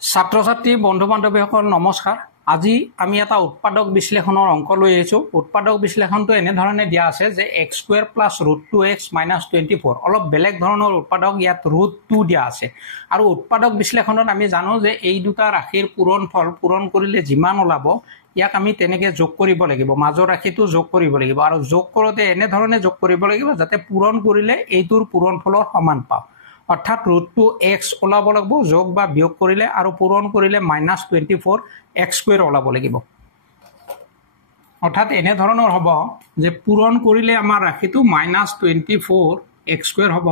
ছাত্ৰ ছাত্ৰী বন্ধু বান্ধৱীসকল নমস্কাৰ। আজি আমি এটা উৎপাদক বিশ্লেষণৰ অংক লৈ আহিছোঁ। উৎপাদক বিশ্লেষণটো এনেধৰণে দিয়া আছে যে x² + √2x - 24 অলপ বেলেগ ধৰণৰ উৎপাদক, ইয়াত √2 দিয়া আছে। আৰু উৎপাদক বিশ্লেষণত আমি জানো যে এই দুটা ৰাশিৰ পূৰণফল পূৰণ কৰিলে যিমান ওলাব ইয়াক আমি তেনেকৈ যোগ কৰিব লাগিব, মাজৰ ৰাশিটো যোগ কৰিব লাগিব। আৰু যোগ কৰোঁতে এনেধৰণে যোগ কৰিব লাগিব যাতে পূৰণ কৰিলে এইটোৰ পূৰণফলৰ সমান পাওঁ। অৰ্থাৎ √2x ওলাব লাগিব যোগ বা বিয়োগ কৰিলে, আৰু পূৰণ কৰিলে -24x² ওলাব লাগিব। অৰ্থাৎ এনেধৰণৰ হ'ব যে পূৰণ কৰিলে আমাৰ ৰাশিটো -24x² হ'ব,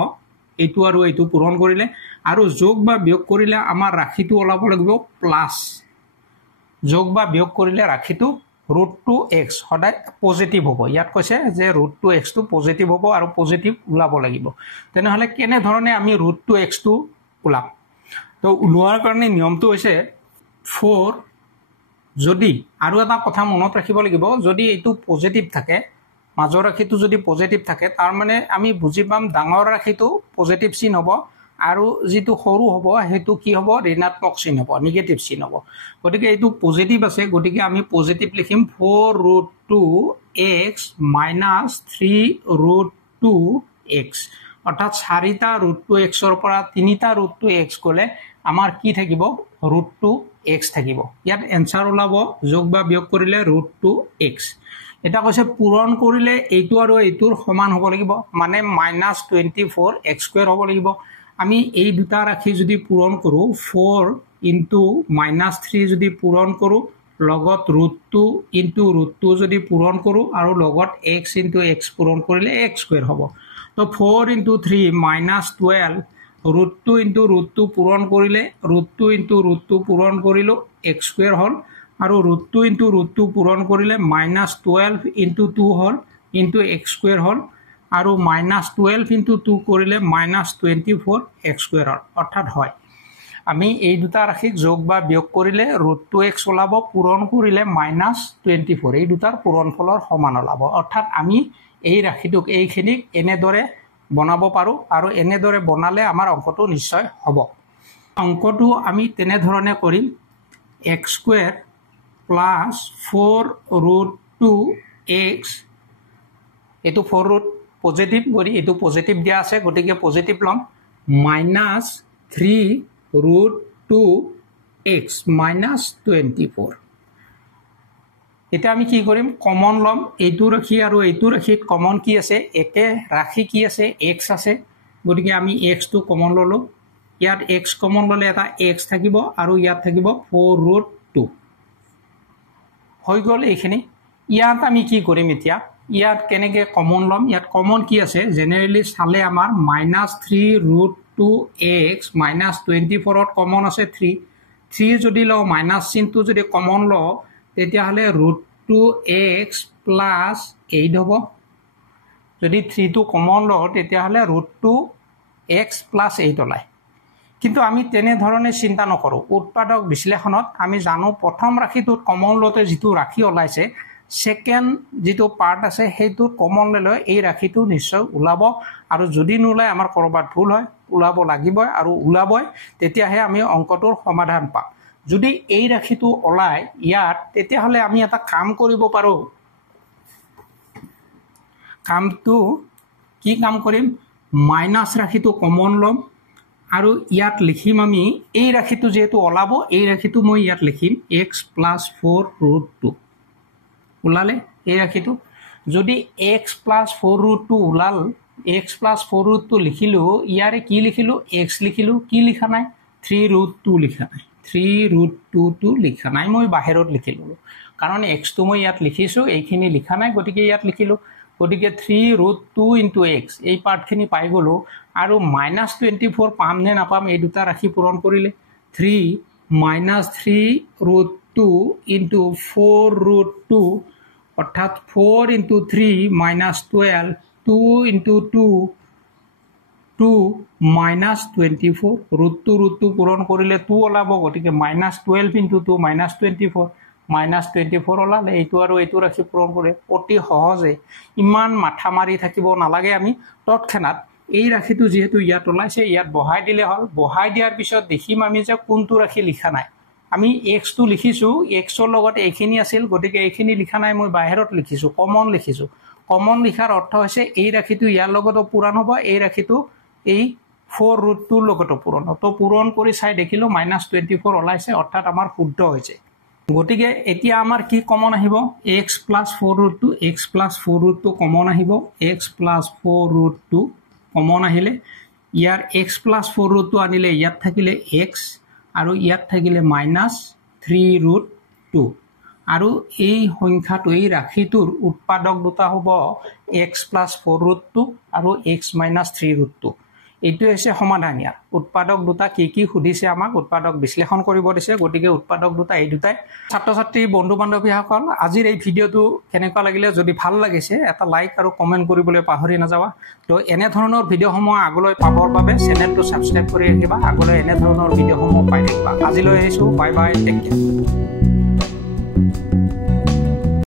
এইটো আৰু এইটো পূৰণ কৰিলে, আৰু যোগ বা বিয়োগ কৰিলে আমাৰ ৰাশিটো ওলাব লাগিব প্লাছ, যোগ বা বিয়োগ কৰিলে ৰাশিটো √2x সদায় পজিটিভ হ'ব। ইয়াত কৈছে যে √2xটো পজিটিভ হ'ব আৰু পজিটিভ ওলাব লাগিব। তেনেহ'লে কেনেধৰণে আমি √2xটো ওলাম? তো ওলোৱাৰ কাৰণে নিয়মটো হৈছে 4 যদি, আৰু এটা কথা মনত ৰাখিব লাগিব, যদি এইটো পজিটিভ থাকে, মাজৰ ৰাশিটো যদি পজিটিভ থাকে, তাৰমানে আমি বুজি পাম ডাঙৰ ৰাশিটো পজিটিভ চিন হ'ব আৰু যিটো সৰু হ'ব সেইটো কি হ'ব, ঋণাত্মক চিন হ'ব, নিগেটিভ চিন হ'ব। গতিকে এইটো পজিটিভ আছে, গতিকে আমি পজিটিভ লিখিম 4√2x - 3√2x। অৰ্থাৎ 4টা √2xৰ পৰা 3টা √2x গ'লে আমাৰ কি থাকিব, √2x থাকিব। ইয়াত এনচাৰ ওলাব যোগ বা বিয়োগ কৰিলে √2x। এটা কৈছে পূৰণ কৰিলে এইটো আৰু এইটোৰ সমান হ'ব লাগিব, মানে -24x² হ'ব লাগিব। আমি এই দুটা ৰাশি যদি পূৰণ কৰোঁ, 4 × -3 যদি পূৰণ কৰোঁ, লগত √2 × √2 যদি পূৰণ কৰোঁ, আৰু লগত x × x পূৰণ কৰিলে x² হ'ব। তো 4 × 3 -12, √2 × √2 পূৰণ কৰিলে, √2 × √2 পূৰণ কৰিলোঁ, x² হ'ল, আৰু √2 × √2 পূৰণ কৰিলে -12 × 2 হ'ল, x² হ'ল, আৰু -12 × 2 কৰিলে -24x² হ'ল। অৰ্থাৎ হয়, আমি এই দুটা ৰাশিক যোগ বা বিয়োগ কৰিলে √2x ওলাব, পূৰণ কৰিলে -24, এই দুটাৰ পূৰণফলৰ সমান ওলাব। অৰ্থাৎ আমি এই ৰাশিটোক, এইখিনিক এনেদৰে বনাব পাৰোঁ, আৰু এনেদৰে বনালে আমাৰ অংকটো নিশ্চয় হ'ব। অংকটো আমি তেনেধৰণে কৰিম, x² + 4√2x, এইটো 4 পজিটিভ কৰি এইটো পজিটিভ দিয়া আছে, গতিকে পজিটিভ ল'ম, -3√2x - 24। এতিয়া আমি কি কৰিম, কমন ল'ম, এইটো ৰাশি আৰু এইটো ৰাশিত কমন কি আছে, একে ৰাশি কি আছে, x আছে, গতিকে আমি xটো কমন ল'লোঁ। ইয়াত x কমন ল'লে এটা x থাকিব, আৰু ইয়াত থাকিব 4√2 হৈ গ'ল এইখিনি। ইয়াত আমি কি কৰিম এতিয়া, ইয়াত কেনেকৈ কমন ল'ম, ইয়াত কমন কি আছে, জেনেৰেলি চালে আমাৰ -3√2x - 24ত কমন আছে 3 যদি লওঁ, মাইনাছ চিনটো যদি কমন লওঁ, তেতিয়াহ'লে √2x + 8 হ'ব। যদি 3টো কমন লওঁ তেতিয়াহ'লে √2x + 8 ওলায়। কিন্তু আমি তেনেধৰণে চিন্তা নকৰোঁ। উৎপাদক বিশ্লেষণত আমি জানো প্ৰথম ৰাশিটোত কমন লওঁতে যিটো ৰাশি ওলাইছে, ছেকেণ্ড যিটো পাৰ্ট আছে সেইটোত কমন ল'লে এই ৰাশিটো নিশ্চয় ওলাব, আৰু যদি নোলায় আমাৰ ক'ৰবাত ভুল হয়, ওলাব লাগিবই, আৰু ওলাবই, তেতিয়াহে আমি অংকটোৰ সমাধান পাম। যদি এই ৰাশিটো ওলায় ইয়াত, তেতিয়াহ'লে আমি এটা কাম কৰিব পাৰোঁ। কামটো কি কাম কৰিম, মাইনাছ ৰাশিটো কমন ল'ম, আৰু ইয়াত লিখিম আমি এই ৰাশিটো যিহেতু ওলাব, এই ৰাশিটো মই ইয়াত লিখিম x + 4√2 ওলালে এই ৰাশিটো। যদি x + 4√2 ওলাল, x + 4√2 লিখিলোঁ, ইয়াৰে কি লিখিলোঁ, x লিখিলোঁ, কি লিখা নাই, 3√2 লিখা নাই, 3√2টো লিখা নাই, মই বাহিৰত লিখি ল'লোঁ, কাৰণ xটো মই ইয়াত লিখিছোঁ, এইখিনি লিখা নাই, গতিকে ইয়াত লিখিলোঁ। গতিকে 3√2 × x, এই পাৰ্টখিনি পাই গ'লোঁ, আৰু -24 পাম নে নাপাম এই দুটা ৰাশি পূৰণ কৰিলে, 3 - 3√2 × 4√2, অৰ্থাৎ 4 × 3 - 12, 2 × 2 2 - 24, √2 পূৰণ কৰিলে 2 ওলাব, গতিকে -12 × 2 -24, -24 ওলালে। এইটো আৰু এইটো ৰাশি পূৰণ কৰে, অতি সহজে, ইমান মাথা মাৰি থাকিব নালাগে। আমি তৎক্ষণাত এই ৰাশিটো যেহেতু ইয়াত ওলাইছে ইয়াত বহাই দিলে হ'ল বহাই দিয়াৰ পিছত দেখিম আমি যে কোনটো ৰাশি লিখা নাই আমি x টো লিখিছো x ৰ লগত এইখিনি আছিল গতিকে এইখিনি লিখা নাই মই বাহিৰত লিখিছো কমন লিখিছো কমন লিখাৰ অৰ্থ হৈছে এই ৰাশিটো ইয়াৰ লগতো পূৰণ হ'ব এই ৰাশিটো এই 4√2 লগতো পূৰণ তো পূৰণ কৰি চাই দেখিলো -24 ওলাইছে অৰ্থাৎ আমাৰ শুদ্ধ হৈছে গতিকে এতিয়া আমাৰ কি কমন আহিব x + 4√2 x + 4√2 কমন আহিব x + 4√2 কমন আহিলে ইয়াৰ x + 4√2 আনিলে ইয়াত থাকিলে x আৰু ইয়াত থাকিলে -3√2 আৰু এই সংখ্যাটো এই ৰাশিটোৰ উৎপাদক দুটা হ'ব x + 4√2 আৰু x - 3√2 এইটো হৈছে সমাধান ইয়াৰ উৎপাদক দুটা কি সুধিছে আমাক উৎপাদক বিশ্লেষণ কৰিব দিছে গতিকে উৎপাদক দুটা এই দুটাই ছাত্ৰ ছাত্ৰী বন্ধু বান্ধৱীসকল আজিৰ এই ভিডিঅ'টো কেনেকুৱা লাগিলে যদি ভাল লাগিছে এটা লাইক আৰু কমেন্ট কৰিবলৈ পাহৰি নাযাবা তো এনে ধৰণৰ ভিডিঅ'সমূহ আগলৈ পাবৰ বাবে চেনেলটো সাবস্ক্ৰাইব কৰি ৰাখিবা আগলৈ এনে ধৰণৰ ভিডিঅ'সমূহ পাই থাকিবা আজিলৈ আহিছো বাই বাই টেক কেয়াৰ